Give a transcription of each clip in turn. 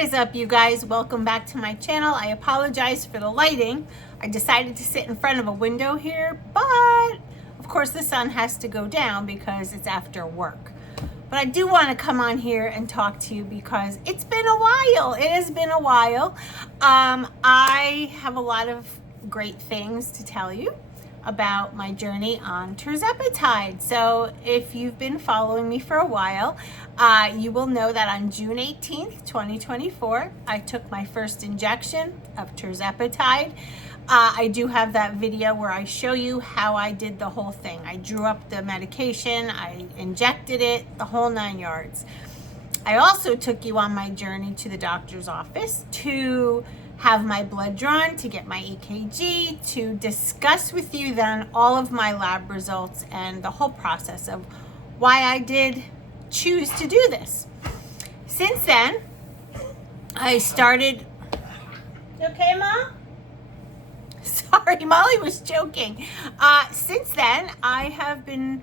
is up, you guys? Welcome back to my channel. I apologize for the lighting. I decided to sit in front of a window here, but of course the sun has to go down because it's after work. But I do want to come on here and talk to you because it's been a while. It has been a while. I have a lot of great things to tell you about my journey on tirzepatide. So if you've been following me for a while, you will know that on June 18th, 2024, I took my first injection of tirzepatide. I do have that video where I show you how I did the whole thing. I drew up the medication, I injected it, the whole 9 yards. I also took you on my journey to the doctor's office to have my blood drawn, to get my EKG, to discuss with you then all of my lab results and the whole process of why I did choose to do this. Since then, I started... You okay, Mom? Sorry, Molly was joking. Since then, I have been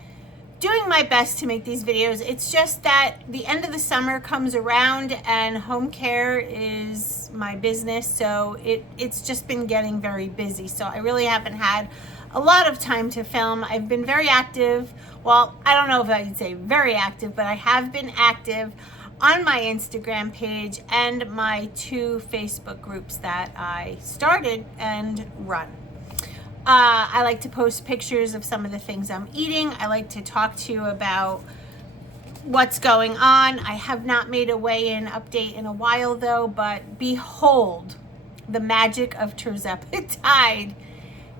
doing my best to make these videos. It's just that the end of the summer comes around and home care is my business, so it's just been getting very busy. So I really haven't had a lot of time to film. I've been very active. Well, I don't know if I could say very active, but I have been active on my Instagram page and my 2 Facebook groups that I started and run. I like to post pictures of some of the things I'm eating. I like to talk to you about what's going on. I have not made a weigh-in update in a while though, but behold the magic of tirzepatide.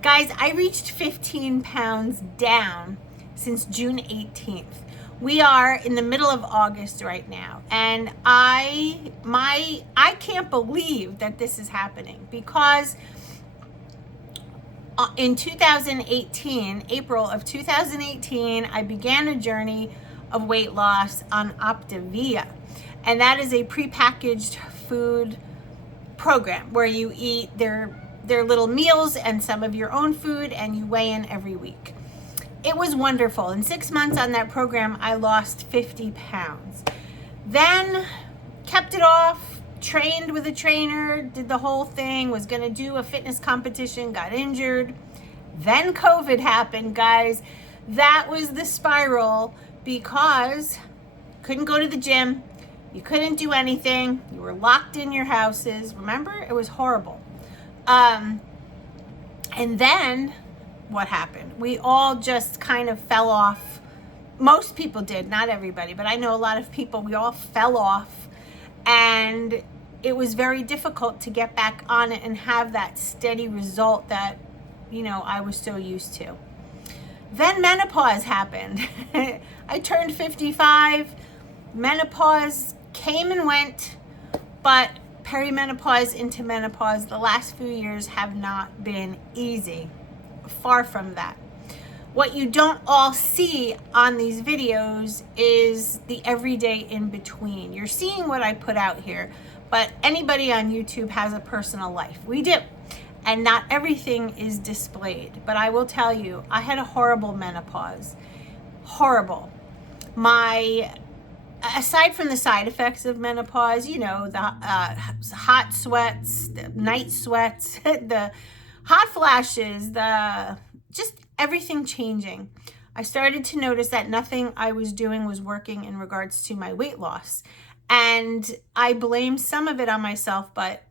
Guys, I reached 15 pounds down since June 18th. We are in the middle of August right now, and I can't believe that this is happening because in 2018, April of 2018, I began a journey of weight loss on Optavia, and that is a prepackaged food program where you eat their little meals and some of your own food, and you weigh in every week. It was wonderful. In 6 months on that program, I lost 50 pounds. Then kept it off, trained with a trainer, did the whole thing, was gonna do a fitness competition, got injured. Then COVID happened, guys. That was the spiral because couldn't go to the gym, you couldn't do anything, you were locked in your houses. Remember? It was horrible. And then what happened? We all just kind of fell off. Most people did, not everybody, but I know a lot of people, we all fell off, and it was very difficult to get back on it and have that steady result that, you know, I was so used to. Then menopause happened. I turned 55, menopause came and went, but perimenopause into menopause, the last few years have not been easy. Far from that. What you don't all see on these videos is the everyday in between. You're seeing what I put out here, but anybody on YouTube has a personal life. We do. And not everything is displayed. But I will tell you, I had a horrible menopause. Horrible. Aside from the side effects of menopause, you know, the hot sweats, the night sweats, the hot flashes, just everything changing. I started to notice that nothing I was doing was working in regards to my weight loss. And I blamed some of it on myself, but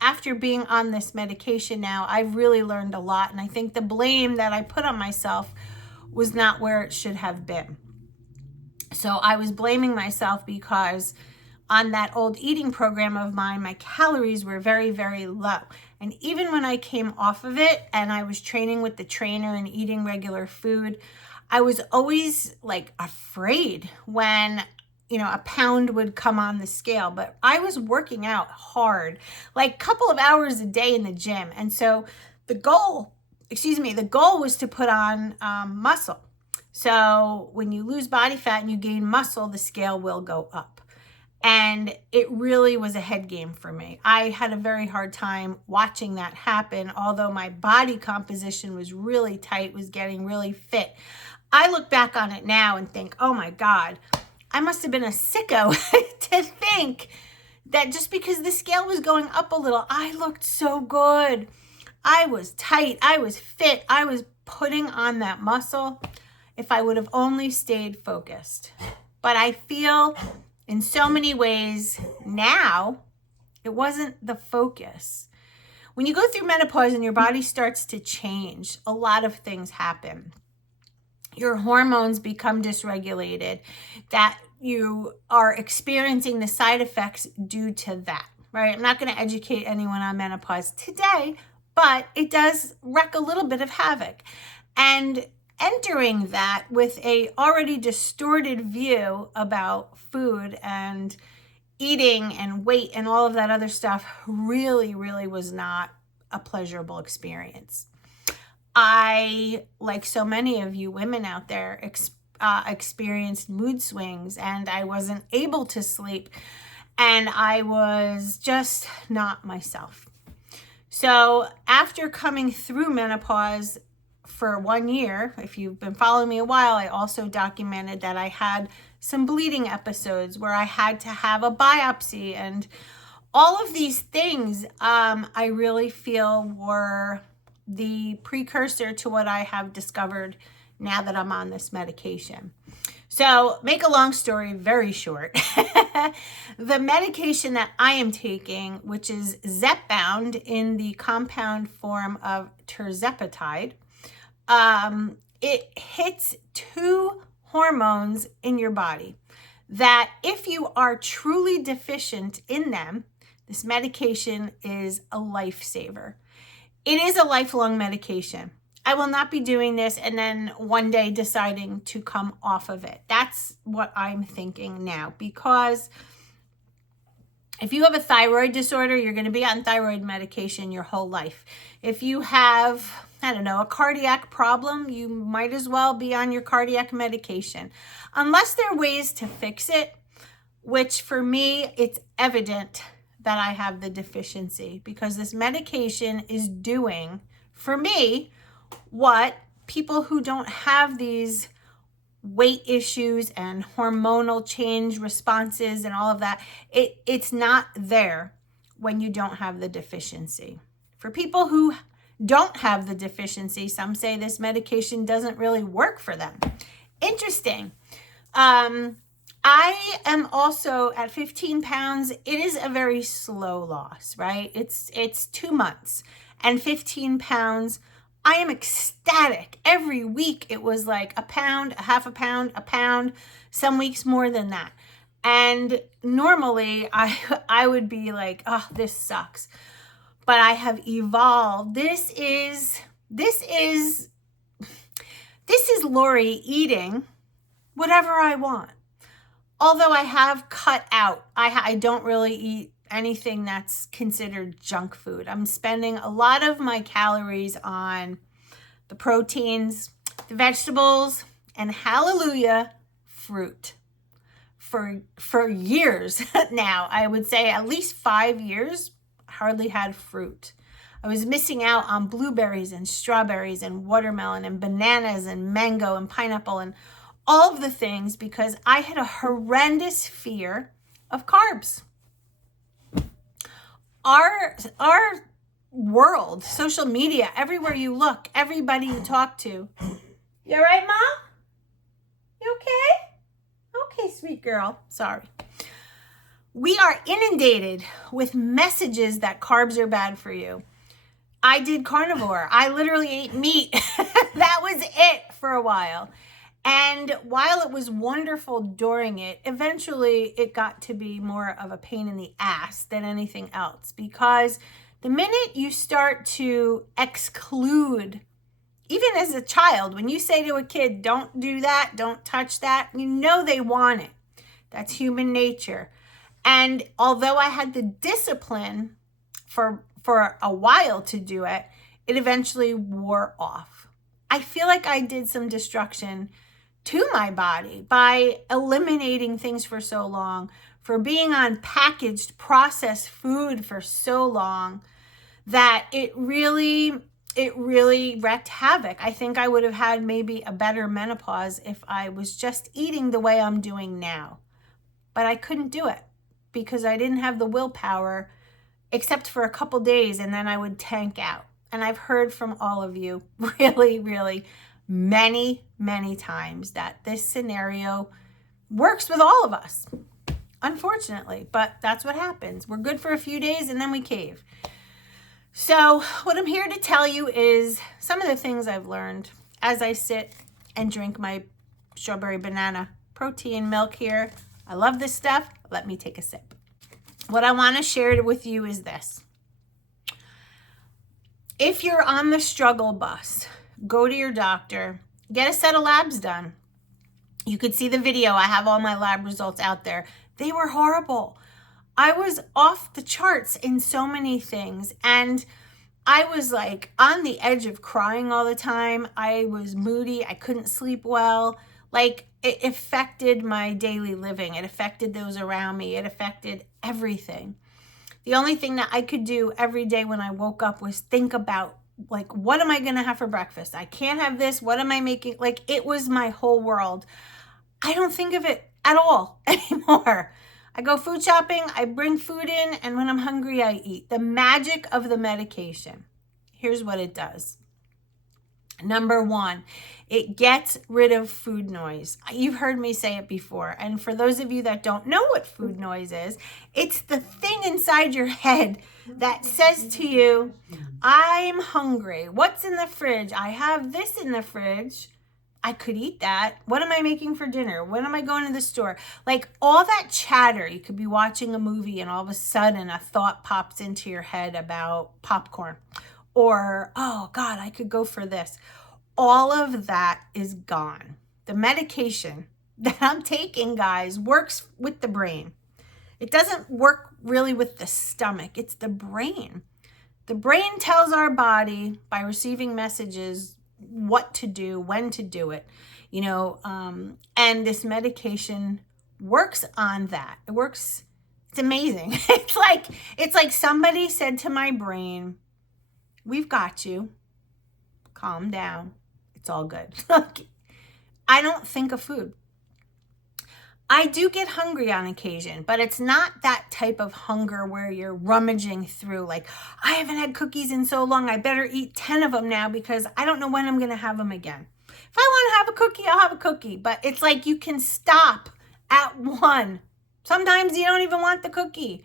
after being on this medication now, I've really learned a lot. And I think the blame that I put on myself was not where it should have been. So I was blaming myself because on that old eating program of mine, my calories were very, very low. And even when I came off of it and I was training with the trainer and eating regular food, I was always like afraid when, you know, a pound would come on the scale. But I was working out hard, like a couple of hours a day in the gym. And so the goal was to put on muscle. So when you lose body fat and you gain muscle, the scale will go up. And it really was a head game for me. I had a very hard time watching that happen, although my body composition was really tight, was getting really fit. I look back on it now and think, oh my God, I must have been a sicko to think that just because the scale was going up a little, I looked so good. I was tight. I was fit. I was putting on that muscle. If I would have only stayed focused. But I feel in so many ways now, it wasn't the focus. When you go through menopause and your body starts to change, a lot of things happen. Your hormones become dysregulated, that you are experiencing the side effects due to that, right? I'm not going to educate anyone on menopause today, but it does wreak a little bit of havoc. And entering that with a already distorted view about food and eating and weight and all of that other stuff really, really was not a pleasurable experience. I, like so many of you women out there, experienced mood swings, and I wasn't able to sleep, and I was just not myself. So after coming through menopause for 1 year, if you've been following me a while, I also documented that I had some bleeding episodes where I had to have a biopsy, and all of these things I really feel were the precursor to what I have discovered now that I'm on this medication. So, make a long story very short, the medication that I am taking, which is Zepbound in the compound form of tirzepatide, it hits 2 hormones in your body that if you are truly deficient in them, this medication is a lifesaver. It is a lifelong medication. I will not be doing this and then one day deciding to come off of it. That's what I'm thinking now, because if you have a thyroid disorder, you're going to be on thyroid medication your whole life. If you have, I don't know, a cardiac problem, you might as well be on your cardiac medication. Unless there are ways to fix it, which for me, it's evident that I have the deficiency, because this medication is doing, for me, what people who don't have these weight issues and hormonal change responses and all of that, it's not there when you don't have the deficiency. For people who don't have the deficiency, some say this medication doesn't really work for them. Interesting. I am also at 15 pounds. It is a very slow loss, right? It's 2 months and 15 pounds. I am ecstatic. Every week it was like a pound, a half a pound, a pound, some weeks more than that. And normally I would be like, oh, this sucks. But I have evolved. This is Lori eating whatever I want. Although I have cut out, I don't really eat anything that's considered junk food. I'm spending a lot of my calories on the proteins, the vegetables, and hallelujah, fruit. For years now, I would say at least 5 years, I hardly had fruit. I was missing out on blueberries and strawberries and watermelon and bananas and mango and pineapple and all of the things because I had a horrendous fear of carbs. Our world, social media, everywhere you look, everybody you talk to. You all right, Mom? You okay? Okay, sweet girl. Sorry. We are inundated with messages that carbs are bad for you. I did carnivore. I literally ate meat. That was it for a while. And while it was wonderful during it, eventually it got to be more of a pain in the ass than anything else, because the minute you start to exclude, even as a child, when you say to a kid, don't do that, don't touch that, you know they want it. That's human nature. And although I had the discipline for a while to do it, it eventually wore off. I feel like I did some destruction to my body by eliminating things for so long, for being on packaged processed food for so long, that it really wreaked havoc. I think I would have had maybe a better menopause if I was just eating the way I'm doing now, but I couldn't do it. because I didn't have the willpower except for a couple days, and then I would tank out. And I've heard from all of you really, really many, many times that this scenario works with all of us, unfortunately, but that's what happens. We're good for a few days and then we cave. So what I'm here to tell you is some of the things I've learned as I sit and drink my strawberry banana protein milk here. I love this stuff. Let me take a sip. What I want to share with you is this. If you're on the struggle bus, go to your doctor, get a set of labs done. You could see the video. I have all my lab results out there. They were horrible. I was off the charts in so many things, and I was like on the edge of crying all the time. I was moody. I couldn't sleep well. Like, it affected my daily living. It affected those around me. It affected everything. The only thing that I could do every day when I woke up was think about, like, what am I going to have for breakfast? I can't have this. What am I making? Like, it was my whole world. I don't think of it at all anymore. I go food shopping, I bring food in, and when I'm hungry, I eat. The magic of the medication. Here's what it does. Number one, it gets rid of food noise. You've heard me say it before. And for those of you that don't know what food noise is, it's the thing inside your head that says to you, I'm hungry. What's in the fridge? I have this in the fridge. I could eat that. What am I making for dinner? When am I going to the store? Like, all that chatter. You could be watching a movie and all of a sudden a thought pops into your head about popcorn. Or, oh God, I could go for this. All of that is gone. The medication that I'm taking, guys, works with the brain. It doesn't work really with the stomach. It's the brain. The brain tells our body by receiving messages what to do, when to do it, you know, and this medication works on that. It works. It's amazing. It's like somebody said to my brain, we've got you. Calm down. It's all good. I don't think of food. I do get hungry on occasion, but it's not that type of hunger where you're rummaging through like, I haven't had cookies in so long. I better eat 10 of them now because I don't know when I'm going to have them again. If I want to have a cookie, I'll have a cookie. But it's like you can stop at one. Sometimes you don't even want the cookie.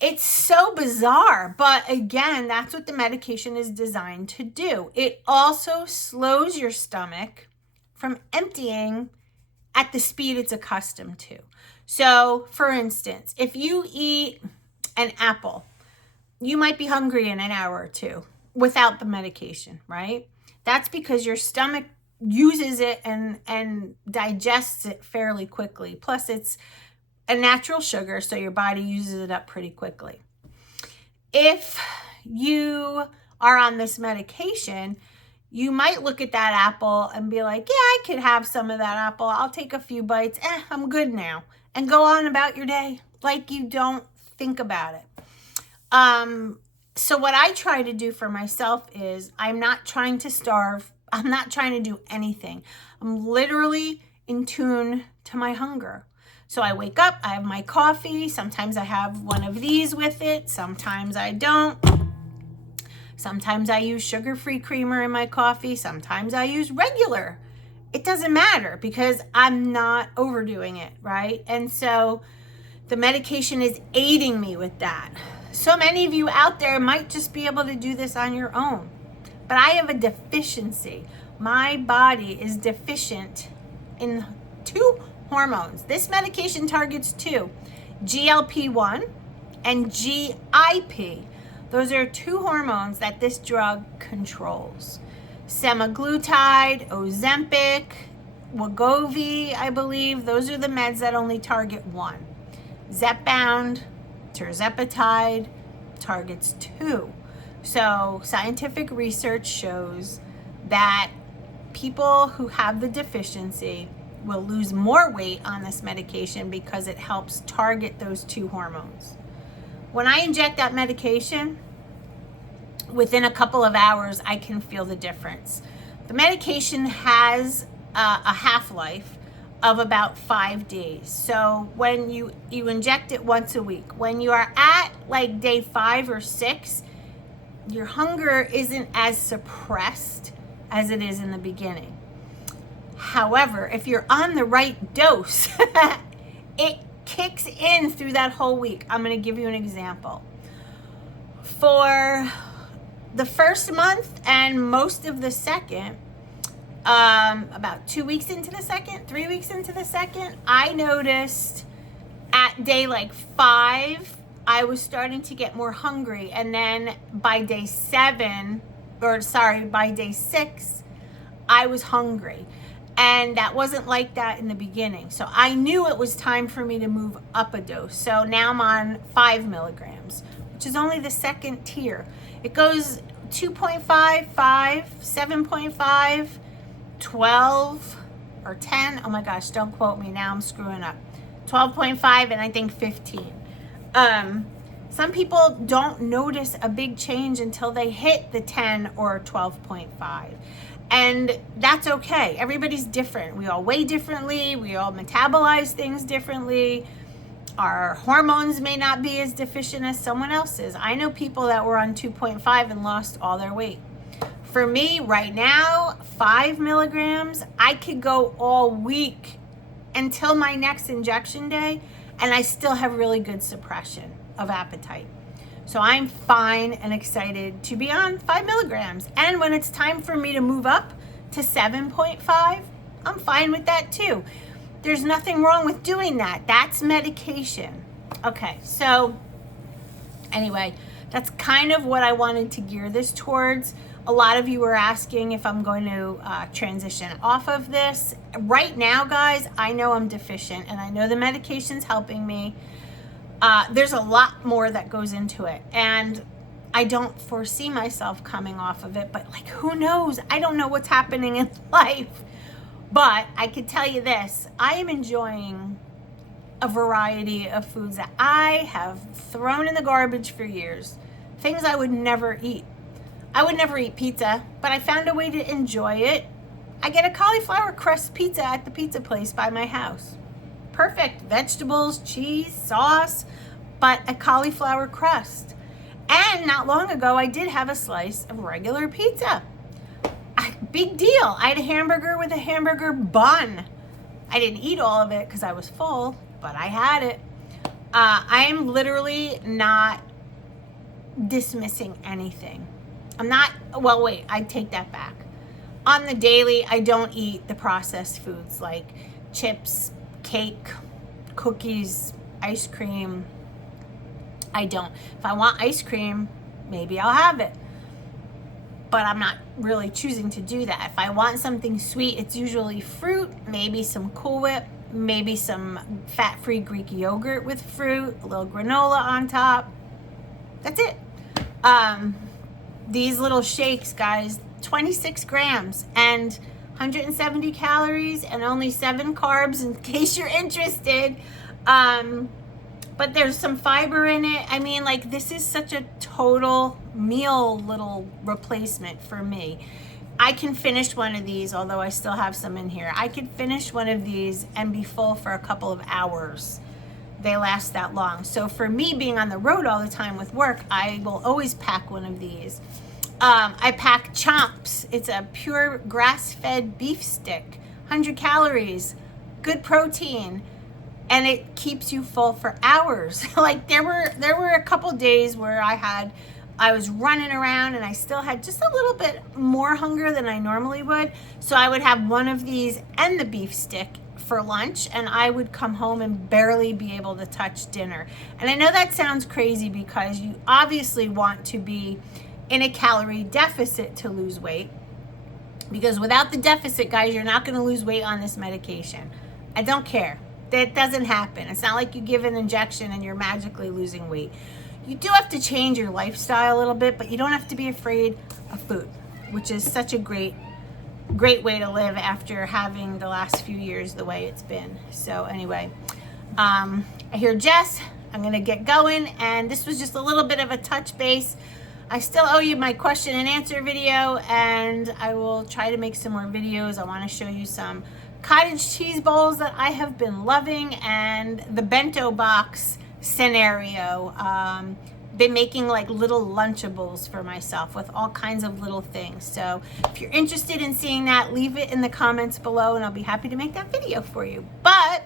It's so bizarre. But again, that's what the medication is designed to do. It also slows your stomach from emptying at the speed it's accustomed to. So, for instance, if you eat an apple, you might be hungry in an hour or two without the medication, right? That's because your stomach uses it and digests it fairly quickly. Plus, it's a natural sugar, so your body uses it up pretty quickly. If you are on this medication, you might look at that apple and be like, yeah, I could have some of that apple. I'll take a few bites. I'm good now. And go on about your day like you don't think about it. So what I try to do for myself is I'm not trying to starve. I'm not trying to do anything. I'm literally in tune to my hunger. So I wake up, I have my coffee. Sometimes I have one of these with it. Sometimes I don't. Sometimes I use sugar-free creamer in my coffee. Sometimes I use regular. It doesn't matter because I'm not overdoing it, right? And so the medication is aiding me with that. So many of you out there might just be able to do this on your own. But I have a deficiency. My body is deficient in 2 hormones. This medication targets 2, GLP-1 and GIP. Those are 2 hormones that this drug controls. Semaglutide, Ozempic, Wegovy, I believe. Those are the meds that only target 1. Zepbound, tirzepatide targets 2. So scientific research shows that people who have the deficiency will lose more weight on this medication because it helps target those 2 hormones. When I inject that medication, within a couple of hours, I can feel the difference. The medication has a half-life of about 5 days. So when you inject it once a week, when you are at like day 5 or 6, your hunger isn't as suppressed as it is in the beginning. However, if you're on the right dose, it kicks in through that whole week. I'm going to give you an example. For the first month and most of the second, about 2 weeks into the second, 3 weeks into the second, I noticed at day like 5, I was starting to get more hungry. And then by day 6, I was hungry. And that wasn't like that in the beginning. So I knew it was time for me to move up a dose. So now I'm on 5 milligrams, which is only the second tier. It goes 2.5, 5, 7.5, 12, or 10. Oh my gosh, don't quote me. Now I'm screwing up. 12.5 and I think 15. Some people don't notice a big change until they hit the 10 or 12.5. And that's okay. Everybody's different. We all weigh differently. We all metabolize things differently. Our hormones may not be as deficient as someone else's. I know people that were on 2.5 and lost all their weight. For me, right now, 5 milligrams, I could go all week until my next injection day, and I still have really good suppression of appetite. So I'm fine and excited to be on 5 milligrams. And when it's time for me to move up to 7.5, I'm fine with that too. There's nothing wrong with doing that. That's medication. Okay, so anyway, that's kind of what I wanted to gear this towards. A lot of you were asking if I'm going to transition off of this. Right now, guys, I know I'm deficient and I know the medication's helping me. There's a lot more that goes into it, and I don't foresee myself coming off of it, but like, who knows? I don't know what's happening in life, but I can tell you this, I am enjoying a variety of foods that I have thrown in the garbage for years, things I would never eat. I would never eat pizza, but I found a way to enjoy it. I get a cauliflower crust pizza at the pizza place by my house. Perfect. Vegetables, cheese, sauce, but a cauliflower crust. And not long ago, I did have a slice of regular pizza. Big deal. I had a hamburger with a hamburger bun. I didn't eat all of it because I was full, but I had it. I am literally not dismissing anything. I'm not, well, wait, I take that back. On the daily, I don't eat the processed foods like chips, cake, cookies, ice cream. I don't. If I want ice cream, maybe I'll have it. But I'm not really choosing to do that. If I want something sweet, it's usually fruit, maybe some Cool Whip, maybe some fat-free Greek yogurt with fruit, a little granola on top. That's it. These little shakes, guys, 26 grams and 170 calories and only 7 carbs in case you're interested. But there's some fiber in it. I mean, like, this is such a total meal little replacement for me. I can finish one of these, although I still have some in here. I could finish one of these and be full for a couple of hours. They last that long. So for me, being on the road all the time with work, I will always pack one of these. I pack Chomps. It's a pure grass-fed beef stick, 100 calories, good protein, and it keeps you full for hours. Like there were a couple days where I was running around and I still had just a little bit more hunger than I normally would. So I would have one of these and the beef stick for lunch, and I would come home and barely be able to touch dinner. And I know that sounds crazy because you obviously want to be in a calorie deficit to lose weight, because without the deficit, guys, you're not going to lose weight on this medication. I don't care. That doesn't happen. It's not like you give an injection and you're magically losing weight. You do have to change your lifestyle a little bit, but you don't have to be afraid of food, which is such a great way to live after having the last few years the way it's been. So anyway, I hear Jess. I'm going to get going, and this was just a little bit of a touch base. I still owe you my question and answer video, and I will try to make some more videos. I want to show you some cottage cheese bowls that I have been loving, and the bento box scenario. Been making like little Lunchables for myself with all kinds of little things. So if you're interested in seeing that, leave it in the comments below and I'll be happy to make that video for you. But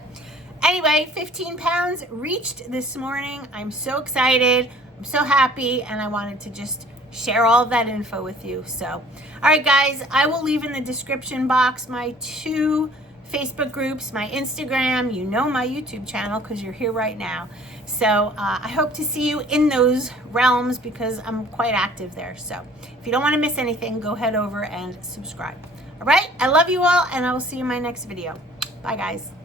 anyway, 15 pounds reached this morning. I'm so excited. I'm so happy, and I wanted to just share all of that info with you. So, all right, guys, I will leave in the description box my 2 Facebook groups, my Instagram, you know, my YouTube channel because you're here right now. So I hope to see you in those realms because I'm quite active there. So if you don't want to miss anything, go head over and subscribe. All right, I love you all, and I will see you in my next video. Bye, guys.